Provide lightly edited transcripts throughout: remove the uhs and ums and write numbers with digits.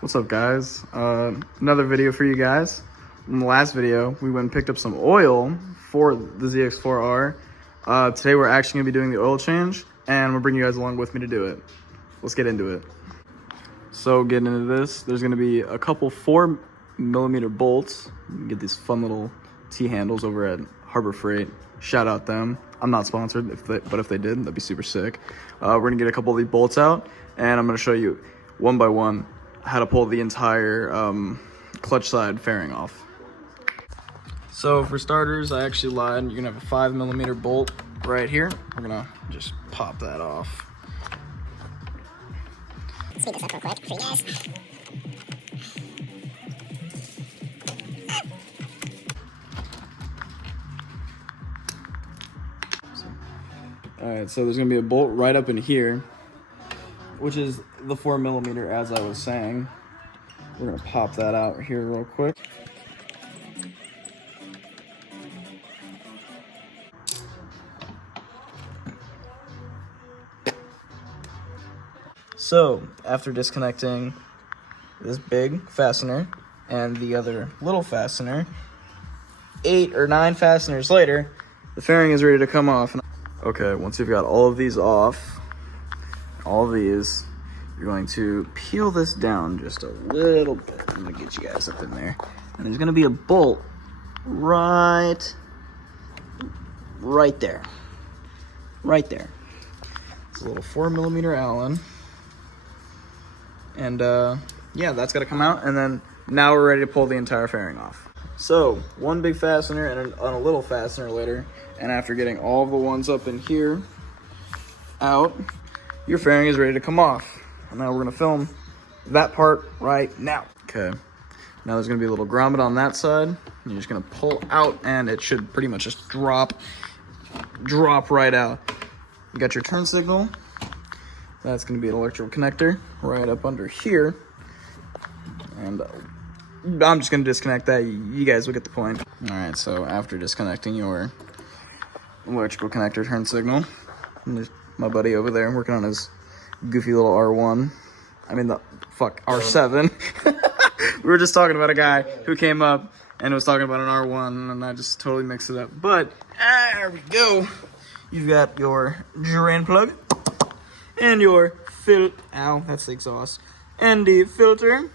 What's up, guys? Another video for you guys. In the last video, we went and picked up some oil for the ZX4R. Today we're actually gonna be doing the oil change, and we'll bring you guys along with me to do it. Let's get into it. So getting into this, there's gonna be a couple 4mm bolts. You can get these fun little T-handles over at Harbor Freight. Shout out them. I'm not sponsored, but if they did, that'd be super sick. We're gonna get a couple of these bolts out, and I'm gonna show you one by one how to pull the entire clutch side fairing off. So for starters, I actually lied. You're gonna have a 5mm bolt right here. We're gonna just pop that off. Speed this up real quick for you guys. Alright, so there's gonna be a bolt right up in here, which is the 4mm, as I was saying. We're gonna pop that out here real quick. So, after disconnecting this big fastener and the other little fastener, 8 or 9 fasteners later, the fairing is ready to come off. Okay, once you've got all of these off, all of these, you're going to peel this down just a little bit. I'm gonna get you guys up in there. And there's gonna be a bolt right there. Right there. It's a little 4mm Allen. And yeah, that's gotta come out. And then now we're ready to pull the entire fairing off. So, one big fastener and a little fastener later, and after getting all of the ones up in here out, your fairing is ready to come off. And now we're gonna film that part right now. Okay, now there's gonna be a little grommet on that side. You're just gonna pull out, and it should pretty much just drop right out. You got your turn signal. That's gonna be an electrical connector right up under here. And I'm just gonna disconnect that. You guys will get the point. All right, so after disconnecting your electrical connector turn signal, and there's my buddy over there working on his goofy little R1. I mean, the fuck, R7. We were just talking about a guy who came up and was talking about an R1, and I just totally mixed it up. But there we go. You've got your drain plug and your ow, that's the exhaust, and the filter.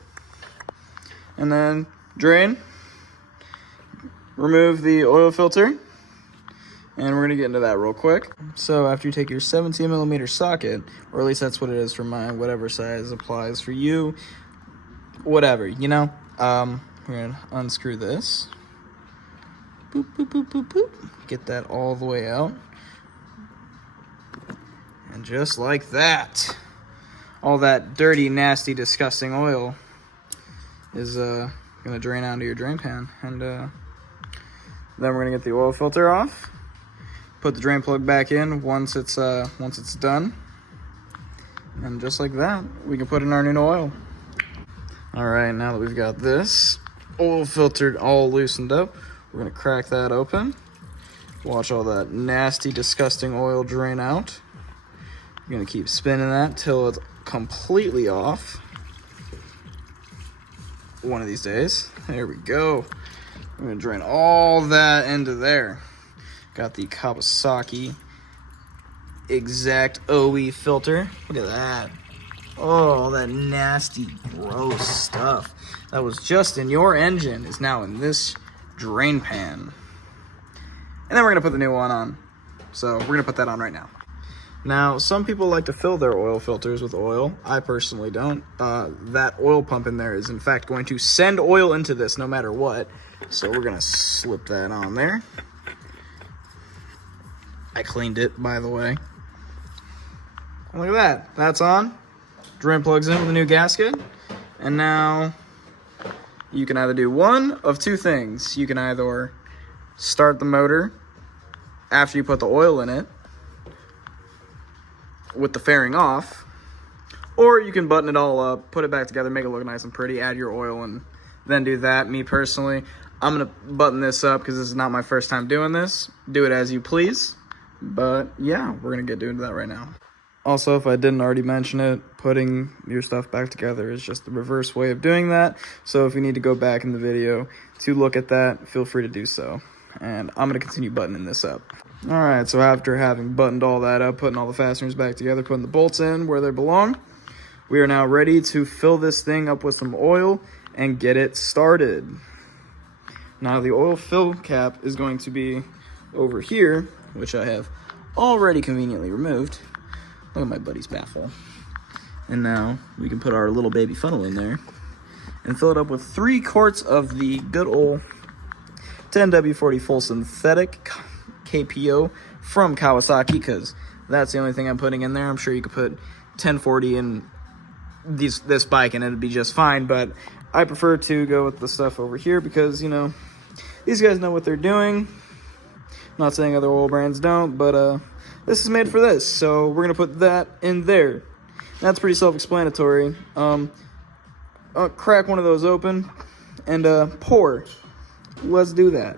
And then drain, remove the oil filter, and we're gonna get into that real quick. So after you take your 17mm socket, or at least that's what it is for mine, whatever size applies for you, whatever, you know, we're gonna unscrew this, boop, boop, boop, boop, boop, get that all the way out, and just like that, all that dirty, nasty, disgusting oil is gonna drain out of your drain pan. And then we're gonna get the oil filter off, put the drain plug back in once it's done, and just like that, we can put in our new oil. All right, now that we've got this oil filtered all loosened up, we're gonna crack that open. Watch all that nasty, disgusting oil drain out. We're gonna keep spinning that till it's completely off. One of these days. There we go. We're gonna drain all that into there. Got the Kawasaki Exact OE filter. Look at that. Oh, all that nasty, gross stuff that was just in your engine is now in this drain pan. And then we're gonna put the new one on. So we're gonna put that on right now. Now, some people like to fill their oil filters with oil. I personally don't. That oil pump in there is, in fact, going to send oil into this no matter what. So we're going to slip that on there. I cleaned it, by the way. And look at that. That's on. Drain plugs in with a new gasket. And now you can either do one of two things. You can either start the motor after you put the oil in it, with the fairing off, or you can button it all up, put it back together, make it look nice and pretty, add your oil, and then do that. Me personally, I'm gonna button this up because this is not my first time doing this. Do it as you please. But yeah, we're gonna get into that right now. Also, if I didn't already mention it, putting your stuff back together is just the reverse way of doing that. So if you need to go back in the video to look at that, feel free to do so. And I'm going to continue buttoning this up. Alright, so after having buttoned all that up, putting all the fasteners back together, putting the bolts in where they belong, we are now ready to fill this thing up with some oil and get it started. Now the oil fill cap is going to be over here, which I have already conveniently removed. Look at my buddy's baffle. And now we can put our little baby funnel in there and fill it up with 3 quarts of the good old 10W40 full synthetic KPO from Kawasaki, because that's the only thing I'm putting in there. I'm sure you could put 1040 in this bike and it'd be just fine, but I prefer to go with the stuff over here because, you know, these guys know what they're doing. I'm not saying other oil brands don't, but this is made for this, so we're gonna put that in there. That's pretty self-explanatory. Crack one of those open and pour. Let's do that.